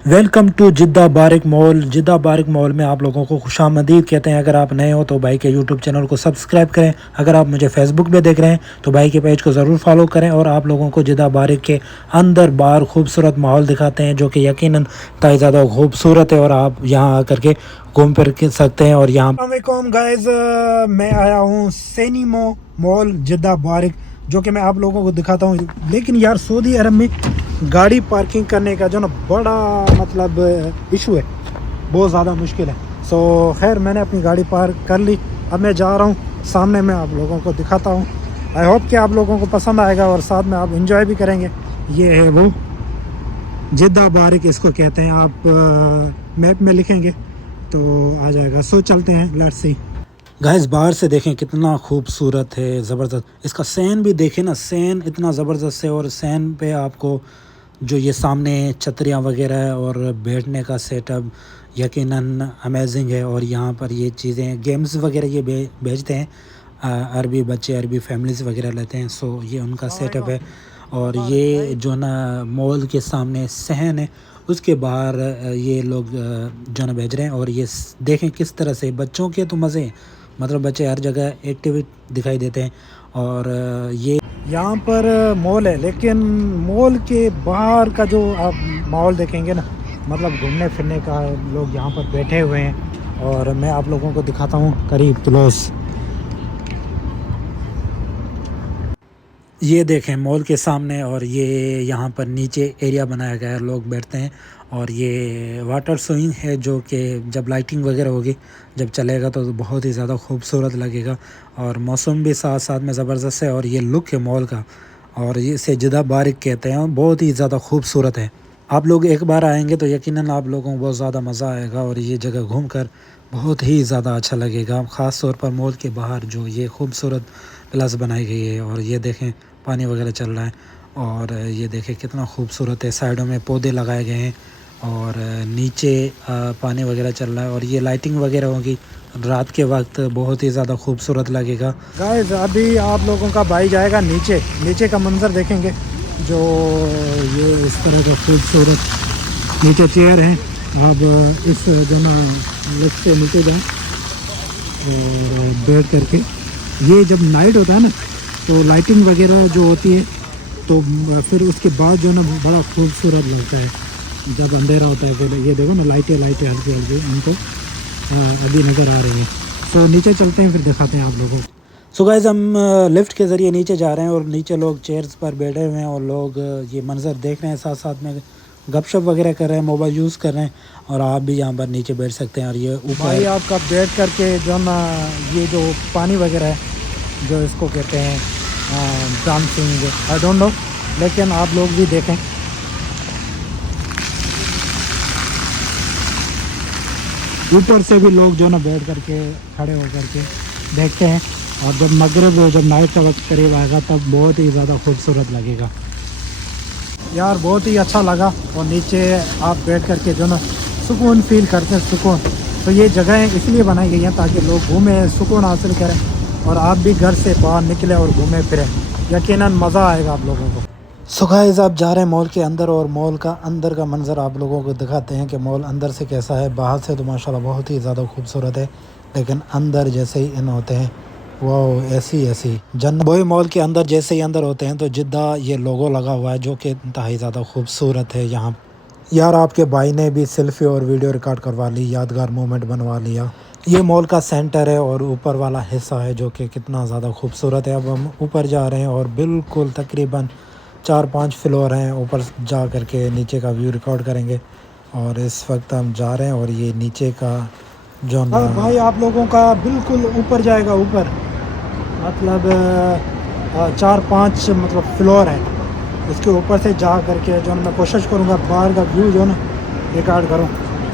Welcome to जिद्दा बारिक mall. जिद्दा बारिक मॉल में आप लोगों को खुशामदीद कहते हैं। अगर आप नए हो तो भाई के यूट्यूब चैनल को सब्सक्राइब करें। अगर आप मुझे फेसबुक पे देख रहे हैं तो भाई के पेज को ज़रूर फॉलो करें। और आप लोगों को जिद्दा बारिक के अंदर बाहर खूबसूरत माहौल दिखाते हैं जो कि यकीनन बहुत ज़्यादा खूबसूरत है और आप यहाँ आकर के घूम फिर के सकते हैं। और यहाँ अस्सलाम गाइस, मैं आया हूँ सेनीमो मॉल जिद्दा बारिक, जो कि मैं आप लोगों को दिखाता हूँ। लेकिन यार सऊदी अरब में गाड़ी पार्किंग करने का जो ना बड़ा मतलब इशू है, बहुत ज़्यादा मुश्किल है। सो खैर मैंने अपनी गाड़ी पार्क कर ली। अब मैं जा रहा हूँ सामने, मैं आप लोगों को दिखाता हूँ। आई होप कि आप लोगों को पसंद आएगा और साथ में आप इंजॉय भी करेंगे। ये है वो जिद्दा बारिक इसको कहते हैं। आप मैप में लिखेंगे तो आ जाएगा। सो चलते हैं, लेट्स सी। गाइस बाहर से देखें कितना खूबसूरत है, ज़बरदस्त। इसका सैन भी देखें ना, सैन इतना ज़बरदस्त है। और सैन पे आपको जो ये सामने छतरियाँ वगैरह है और बैठने का सेटअप यकीनन अमेजिंग है। और यहाँ पर ये चीज़ें गेम्स वगैरह ये भेजते हैं। अरबी बच्चे, अरबी फैमिलीज़ वगैरह लेते हैं। सो ये उनका सेटअप है। और ये जो ना मॉल के सामने सहन है, उसके बाहर ये लोग जो ना भेज रहे हैं। और ये देखें किस तरह से बच्चों के तो मज़े हैं। मतलब बच्चे हर जगह एक्टिव दिखाई देते हैं। और ये यहाँ पर मॉल है, लेकिन मॉल के बाहर का जो आप माहौल देखेंगे ना, मतलब घूमने फिरने का, लोग यहाँ पर बैठे हुए हैं। और मैं आप लोगों को दिखाता हूँ करीब क्लोज। ये देखें मॉल के सामने। और ये यहाँ पर नीचे एरिया बनाया गया है, लोग बैठते हैं। और ये वाटर स्विंग है जो कि जब लाइटिंग वगैरह होगी, जब चलेगा तो बहुत ही ज़्यादा खूबसूरत लगेगा। और मौसम भी साथ साथ में ज़बरदस्त है। और ये लुक है मॉल का, और इसे जिद्दा बारिक कहते हैं, बहुत ही ज़्यादा खूबसूरत है। आप लोग एक बार आएंगे तो यकीनन आप लोगों को बहुत ज़्यादा मज़ा आएगा और ये जगह घूमकर बहुत ही ज़्यादा अच्छा लगेगा। ख़ास तौर पर मॉल के बाहर जो ये खूबसूरत प्लास बनाई गई है। और ये देखें पानी वगैरह चल रहा है। और ये देखें कितना खूबसूरत है, साइडों में पौधे लगाए गए हैं। और नीचे पानी वगैरह चल रहा है। और ये लाइटिंग वगैरह होगी रात के वक्त, बहुत ही ज़्यादा खूबसूरत लगेगा। गाइस अभी आप लोगों का भाई जाएगा नीचे, नीचे का मंजर देखेंगे। जो ये इस तरह का खूबसूरत नीचे चेयर है। आप इस जो ना लिफ्ट से नीचे जाएं और बैठ करके, ये जब नाइट होता है ना तो लाइटिंग वगैरह जो होती है, तो फिर उसके बाद जो ना बड़ा खूबसूरत लगता है जब अंधेरा होता है। फिर ये देखो ना, लाइटें लाइटें हल्की हल्की उनको अभी नज़र आ रही हैं। तो नीचे चलते हैं, फिर दिखाते हैं आप लोगों को। सो गाइस हम लिफ्ट के ज़रिए नीचे जा रहे हैं। और नीचे लोग चेयर्स पर बैठे हुए हैं और लोग ये मंज़र देख रहे हैं, साथ साथ में गपशप वगैरह कर रहे हैं, मोबाइल यूज़ कर रहे हैं। और आप भी यहाँ पर नीचे बैठ सकते हैं। और ये भाई ऊपर आपका बैठ करके जो ना ये जो पानी वगैरह है, जो इसको कहते हैं डांसिंग, आई डोंट नो, लेकिन आप लोग भी देखें। ऊपर से भी लोग जो ना बैठ करके, खड़े हो करके देखते हैं। और जब मगरिब, जब नाइट का वक्त करीब आएगा तब बहुत ही ज़्यादा खूबसूरत लगेगा। यार बहुत ही अच्छा लगा। और नीचे आप बैठ करके जो ना सुकून फील करते हैं, सुकून। तो ये जगहें इसलिए बनाई गई हैं ताकि लोग घूमें, सुकून हासिल करें। और आप भी घर से बाहर निकलें और घूमें फिरें, यकीनन मज़ा आएगा आप लोगों को। सो गाइस आप जा रहे हैं मॉल के अंदर। और मॉल का अंदर का मंज़र आप लोगों को दिखाते हैं कि मॉल अंदर से कैसा है। बाहर से तो माशाल्लाह बहुत ही ज़्यादा खूबसूरत है, लेकिन अंदर जैसे ही इन होते हैं, वाह, ऐसी ऐसी जन्नत। वही मॉल के अंदर जैसे ही अंदर होते हैं तो जिद्दा ये लोगो लगा हुआ है जो कि इंतहाई ज़्यादा खूबसूरत है। यहाँ यार आपके भाई ने भी सेल्फ़ी और वीडियो रिकॉर्ड करवा ली, यादगार मोमेंट बनवा लिया। ये मॉल का सेंटर है और ऊपर वाला हिस्सा है जो कि कितना ज़्यादा खूबसूरत है। अब हम ऊपर जा रहे हैं और बिल्कुल तकरीबन 4-5 फ्लोर हैं। ऊपर जा कर के नीचे का व्यू रिकॉर्ड करेंगे। और इस वक्त हम जा रहे हैं और ये नीचे का जो ना भाई आप लोगों का बिल्कुल ऊपर जाएगा, ऊपर मतलब 4-5 मतलब फ्लोर है। इसके ऊपर से जा करके जो मैं कोशिश करूँगा बाहर का व्यू जो ना रिकॉर्ड करूँ।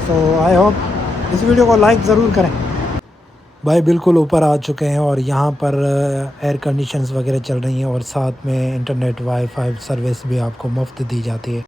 सो आई होप इस वीडियो को लाइक ज़रूर करें। भाई बिल्कुल ऊपर आ चुके हैं। और यहाँ पर एयर कंडीशंस वगैरह चल रही हैं और साथ में इंटरनेट वाईफाई सर्विस भी आपको मुफ्त दी जाती है।